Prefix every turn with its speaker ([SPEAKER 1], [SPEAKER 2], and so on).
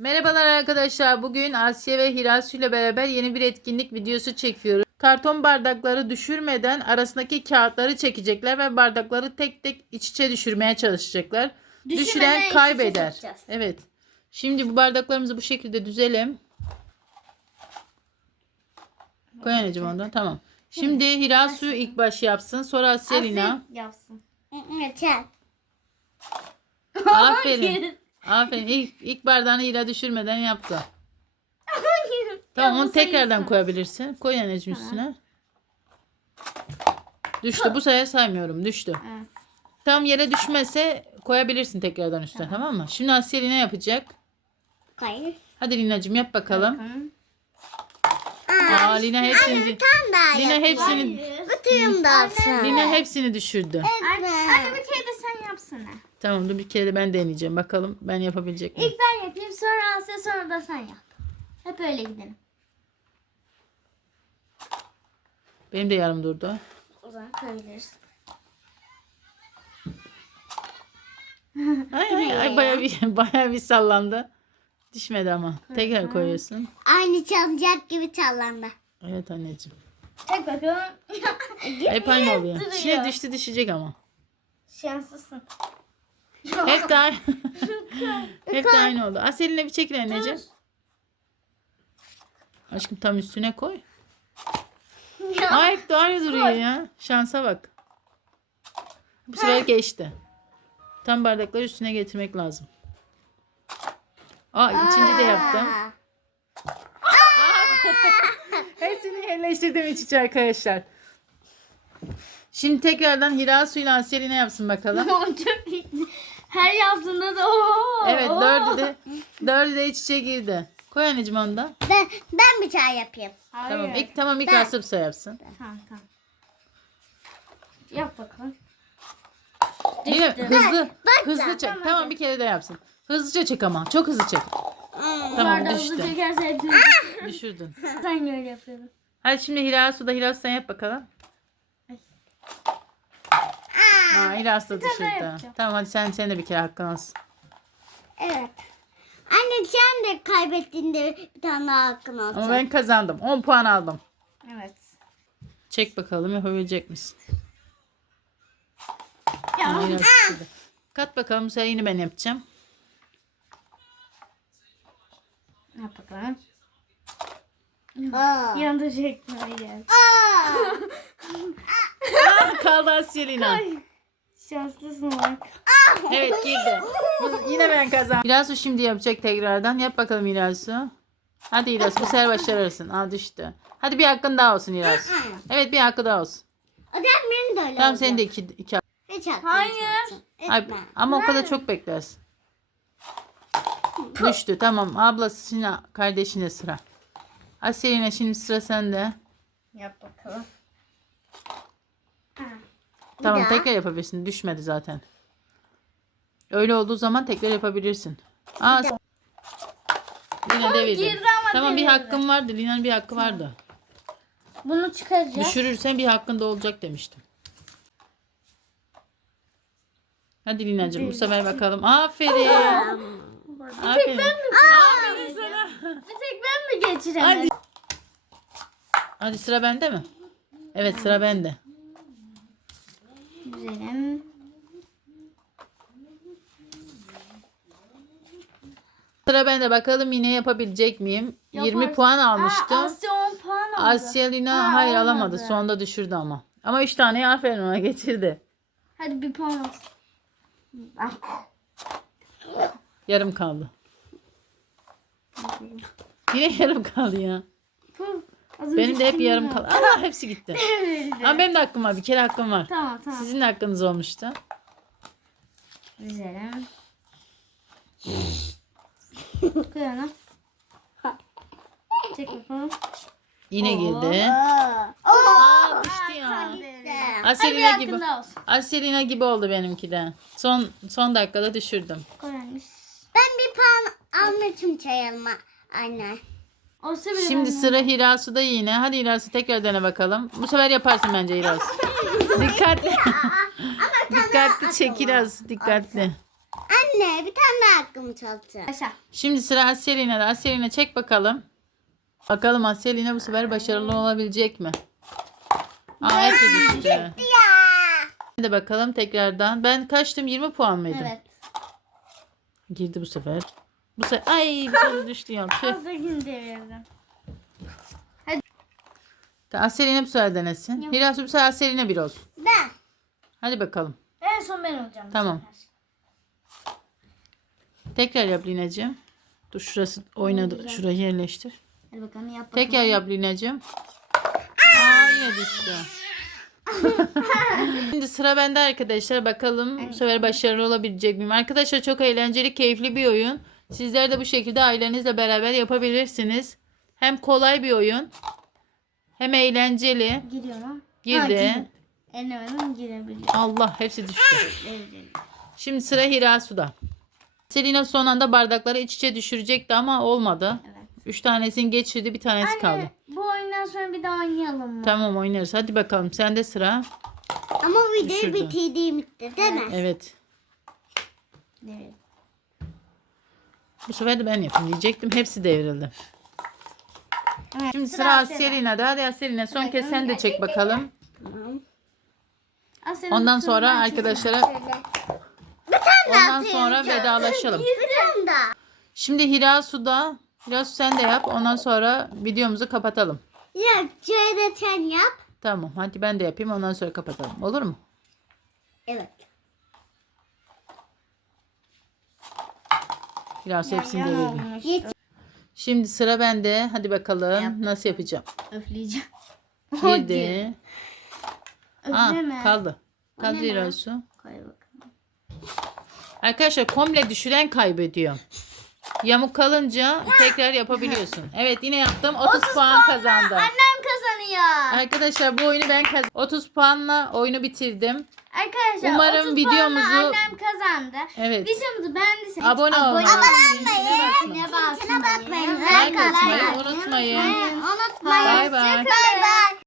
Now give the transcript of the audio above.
[SPEAKER 1] Merhabalar arkadaşlar. Bugün Asya ve Hirasu ile beraber yeni bir etkinlik videosu çekiyoruz. Karton bardakları düşürmeden arasındaki kağıtları çekecekler ve bardakları tek tek iç içe düşürmeye çalışacaklar.
[SPEAKER 2] Düşürmeden
[SPEAKER 1] Düşüren kaybeder. Evet. Şimdi bu bardaklarımızı bu şekilde düzelim. Koy anneciğim ondan. Tamam. Şimdi Hirasu ilk baş yapsın. Sonra Asya Lina.
[SPEAKER 2] Yapsın. Sen.
[SPEAKER 1] Aferin. Aferin. İlk, ilk bardağını Hira düşürmeden yaptı. Tamam onu tekrardan koyabilirsin. Koy anneciğim üstüne. Düştü. Bu sefer saymıyorum. Düştü.
[SPEAKER 2] Evet.
[SPEAKER 1] Tam yere düşmezse koyabilirsin tekrardan üstüne tamam mı? Şimdi Asya Lina yapacak.
[SPEAKER 2] Koy.
[SPEAKER 1] Hadi Lina'cığım yap bakalım.
[SPEAKER 2] Bakalım.
[SPEAKER 1] Aa Lina hepsini
[SPEAKER 3] daha
[SPEAKER 1] Lina hepsini
[SPEAKER 3] Bütün dağıtsın.
[SPEAKER 1] Lina hepsini düşürdü.
[SPEAKER 2] Anne, anne bir sen yapsana.
[SPEAKER 1] Tamam dur bir kere de ben deneyeceğim. Bakalım ben yapabilecek miyim?
[SPEAKER 2] İlk ben yapayım sonra Asya sonra da sen yap. Hep öyle gidelim.
[SPEAKER 1] Benim de yarım durdu.
[SPEAKER 2] O zaman koyabiliriz.
[SPEAKER 1] Ay ay ay baya bir baya bir sallandı. Düşmedi ama. Tekrar koyuyorsun.
[SPEAKER 3] Aynı çalacak gibi çallandı.
[SPEAKER 1] Evet anneciğim.
[SPEAKER 2] Çek bakalım.
[SPEAKER 1] Hep aynı oluyor. Şimdi düştü düşecek ama.
[SPEAKER 2] Şanslısın.
[SPEAKER 1] Hep de aynı. Hep de aynı oldu. Aselin'e bir çekil anneciğim. Aşkım tam üstüne koy. Aa hep de aynı duruyor ya. Şansa bak. Bu sefer geçti. Tam bardakları üstüne getirmek lazım. Aa ikinci de yaptım. Hepsini yerleştirdim iç içe arkadaşlar. Şimdi tekrardan Hirasu ile Aselin'e yapsın bakalım.
[SPEAKER 2] Her yaptığında da ooo.
[SPEAKER 1] Evet dördü de, dördü de iç içe girdi. Koy anneciğim onu da.
[SPEAKER 3] Ben, ben bir çay yapayım.
[SPEAKER 2] Hayır.
[SPEAKER 1] Tamam ilk tamam ilk Aslıpsa yapsın.
[SPEAKER 2] Tamam tamam. Yap bakalım.
[SPEAKER 1] Yine
[SPEAKER 2] Düştü.
[SPEAKER 1] hızlı
[SPEAKER 3] bak
[SPEAKER 1] hızlı
[SPEAKER 3] sen,
[SPEAKER 1] çek.
[SPEAKER 2] tamam,
[SPEAKER 1] bir kere de yapsın. Hızlıca çek ama. Çok hızlı çek. Tamam
[SPEAKER 2] Bardağı hızlı
[SPEAKER 1] düştü.
[SPEAKER 2] çekerse hepsini
[SPEAKER 1] Düşürdün.
[SPEAKER 2] sen böyle yapıyordun.
[SPEAKER 1] Hadi şimdi Hirasu da Hirasu sen yap bakalım. Aa, Hirasu da
[SPEAKER 2] yapacağım.
[SPEAKER 1] Tamam hadi sen sen de bir kere hakkın olsun.
[SPEAKER 3] Evet. Anne sen de kaybettiğinde bir tane daha hakkın olsun.
[SPEAKER 1] Ama ben kazandım. 10 puan aldım.
[SPEAKER 2] Evet.
[SPEAKER 1] Çek bakalım yapabilecek misin?
[SPEAKER 2] Ya.
[SPEAKER 1] Aa, Hirasu düşürdü. Kat bakalım bu sefer yine ben yapacağım.
[SPEAKER 2] Yap bakalım.
[SPEAKER 3] Aa.
[SPEAKER 2] Yanında çekmeye gel.
[SPEAKER 3] Aa.
[SPEAKER 1] Kaldı Asyelina.
[SPEAKER 2] Şanslısın bak.
[SPEAKER 1] Evet girdi. Bu- Yine ben kazandım. Hirasu şimdi yapacak tekrardan. Yap bakalım Hirasu. Hadi Hirasu bu sefer başarırsın. Aa düştü. Hadi bir hakkın daha olsun Hirasu. Evet bir hakkı daha olsun.
[SPEAKER 3] O zaman benim de öyle
[SPEAKER 1] Tamam senin de iki, iki hakkın.
[SPEAKER 3] Hiç hakkım
[SPEAKER 2] Hayır.
[SPEAKER 1] Ay,
[SPEAKER 3] Etme.
[SPEAKER 1] ama o kadar çok beklersin. Düştü tamam. Ablası şimdi kardeşine sıra. Asyelina şimdi sıra sende.
[SPEAKER 2] Yap bakalım.
[SPEAKER 1] Tamam
[SPEAKER 3] daha.
[SPEAKER 1] tekrar yapabilirsin. Düşmedi zaten. Öyle olduğu zaman tekrar yapabilirsin. Aa, Lina devirdi.
[SPEAKER 2] girdi ama
[SPEAKER 1] Tamam bir
[SPEAKER 2] devirdi.
[SPEAKER 1] hakkın vardı. Lina'nın bir hakkı vardı.
[SPEAKER 2] Bunu çıkaracağız.
[SPEAKER 1] Düşürürsen bir hakkın da olacak demiştim. Hadi Lina'cığım bu sefer bakalım. Aferin. Aferin. Aferin sana.
[SPEAKER 2] Bir tek ben mi geçiremedim?
[SPEAKER 1] Hadi. Hadi sıra bende mi? Evet sıra bende. Sıra bende bakalım yine yapabilecek miyim? 20
[SPEAKER 2] Yaparsın.
[SPEAKER 1] puan
[SPEAKER 2] Aa,
[SPEAKER 1] almıştım.
[SPEAKER 2] Asya 10 puan aldı.
[SPEAKER 1] Asya Lina
[SPEAKER 2] Ha,
[SPEAKER 1] hayır
[SPEAKER 2] olmadı.
[SPEAKER 1] alamadı. Sonda düşürdü ama. Ama 3 tane aferin ona geçirdi.
[SPEAKER 2] Hadi bir puan olsun.
[SPEAKER 1] Yarım kaldı. Yine yarım kaldı ya. Benim de hep yarım
[SPEAKER 2] aldı?
[SPEAKER 1] kaldı. Aa hepsi gitti. Ama benim de hakkım var. Bir kere hakkım var.
[SPEAKER 2] Tamam tamam.
[SPEAKER 1] Sizin de hakkınız olmuştu.
[SPEAKER 2] Güzelim. Koy onu. Çek bakalım.
[SPEAKER 1] Yine girdi.
[SPEAKER 3] Aa.
[SPEAKER 1] Düştü ya.
[SPEAKER 2] Hadi
[SPEAKER 1] Aselina gibi.
[SPEAKER 2] olsun.
[SPEAKER 1] Aselina gibi oldu benimki de. Son son dakikada düşürdüm.
[SPEAKER 3] Ben bir puan almışım çay alma. Anne.
[SPEAKER 2] Olsa bile
[SPEAKER 1] Şimdi
[SPEAKER 2] ben-
[SPEAKER 1] sıra Hirasu'da yine. Hadi Hirasu tekrar dene bakalım. Bu sefer yaparsın bence Hirasu. dikkatli. dikkatli çek Hirasu. Dikkatli.
[SPEAKER 3] Anne bir tane daha hakkımı çalacağım.
[SPEAKER 2] Başa.
[SPEAKER 1] Şimdi sıra Asyalina'da. Asyalina çek bakalım. Bakalım Asyalina bu sefer başarılı olabilecek mi? Aa hepsi düştü.
[SPEAKER 3] Ya.
[SPEAKER 1] Hadi bakalım tekrardan. Ben kaçtım 20 puan mıydım?
[SPEAKER 2] Evet.
[SPEAKER 1] Girdi bu sefer. Bu sefer ay bir kere düştü ya. Tüh.
[SPEAKER 2] Az devirdim.
[SPEAKER 1] Asyalina bu sefer denesin. Hirasu bu sefer Asyalina bir olsun.
[SPEAKER 3] Ben.
[SPEAKER 1] Hadi bakalım.
[SPEAKER 2] En son ben olacağım.
[SPEAKER 1] Tamam.
[SPEAKER 2] sefer.
[SPEAKER 1] Tekrar yap Lina'cığım. Dur şurası oynadı. Şurayı yerleştir.
[SPEAKER 2] Hadi bakalım yap bakalım.
[SPEAKER 1] Tekrar yap Lina'cığım. Yine düştü. Şimdi sıra bende arkadaşlar. Bakalım bu sefer başarılı olabilecek miyim? Arkadaşlar çok eğlenceli, keyifli bir oyun. Sizler de bu şekilde ailenizle beraber yapabilirsiniz. Hem kolay bir oyun. Hem eğlenceli.
[SPEAKER 2] Giriyorum.
[SPEAKER 1] Girdi.
[SPEAKER 2] Ellemedim girebiliyor.
[SPEAKER 1] Allah hepsi düştü. Şimdi sıra Hirasu'da. Selina son anda bardakları iç içe düşürecekti ama olmadı.
[SPEAKER 2] Evet.
[SPEAKER 1] Üç tanesini geçirdi bir tanesi kaldı.
[SPEAKER 2] Anne bu oyundan sonra bir daha oynayalım mı?
[SPEAKER 1] Tamam oynarız. Hadi bakalım sende sıra.
[SPEAKER 3] Ama videoyu
[SPEAKER 1] Düşürdü.
[SPEAKER 3] bitirdiğimde değil mi?
[SPEAKER 1] Evet.
[SPEAKER 2] Evet.
[SPEAKER 1] Bu sefer de ben yapayım diyecektim. Hepsi devrildi.
[SPEAKER 2] Evet,
[SPEAKER 1] Şimdi sıra
[SPEAKER 2] Asya'da.
[SPEAKER 1] Aselina'da. Hadi Aselina son kez sen de çek bakalım.
[SPEAKER 3] Tamam.
[SPEAKER 2] Asya'nın
[SPEAKER 1] Ondan sonra arkadaşlara
[SPEAKER 3] Şöyle.
[SPEAKER 1] Ondan sonra vedalaşalım.
[SPEAKER 3] Daha.
[SPEAKER 1] Şimdi Hirasu'da Hirasu sen de yap. Ondan sonra videomuzu kapatalım.
[SPEAKER 3] Ya şöyle sen yap.
[SPEAKER 1] Tamam. Hadi ben de yapayım. Ondan sonra kapatalım. Olur mu?
[SPEAKER 3] Evet.
[SPEAKER 1] Hirasu hepsini
[SPEAKER 2] olmuş.
[SPEAKER 3] Geç.
[SPEAKER 1] Şimdi sıra bende. Hadi bakalım. Nasıl yapacağım?
[SPEAKER 2] Öfleyeceğim.
[SPEAKER 1] Girdi. Aa,
[SPEAKER 2] Öfleme.
[SPEAKER 1] kaldı. Kaldı
[SPEAKER 2] ne?
[SPEAKER 1] Hirasu.
[SPEAKER 2] Koy bakalım.
[SPEAKER 1] Arkadaşlar komple düşüren kaybediyor. Yamuk kalınca tekrar yapabiliyorsun. Evet yine yaptım. 30, puan kazandım.
[SPEAKER 2] Annem kazanıyor.
[SPEAKER 1] Arkadaşlar bu oyunu ben kazandım. 30 puanla oyunu bitirdim.
[SPEAKER 2] Arkadaşlar
[SPEAKER 1] Umarım
[SPEAKER 2] 30
[SPEAKER 1] videomuzu-
[SPEAKER 2] puanla annem kazandı.
[SPEAKER 1] Evet.
[SPEAKER 2] Videomuzu beğendiyseniz
[SPEAKER 1] Abone olmayı,
[SPEAKER 2] olmayı,
[SPEAKER 3] Zincirine
[SPEAKER 2] basmayı,
[SPEAKER 3] bakmayın.
[SPEAKER 1] Like
[SPEAKER 3] atmayı
[SPEAKER 1] unutmayın.
[SPEAKER 3] Unutmayın.
[SPEAKER 1] Bay bay.
[SPEAKER 3] Bay bay.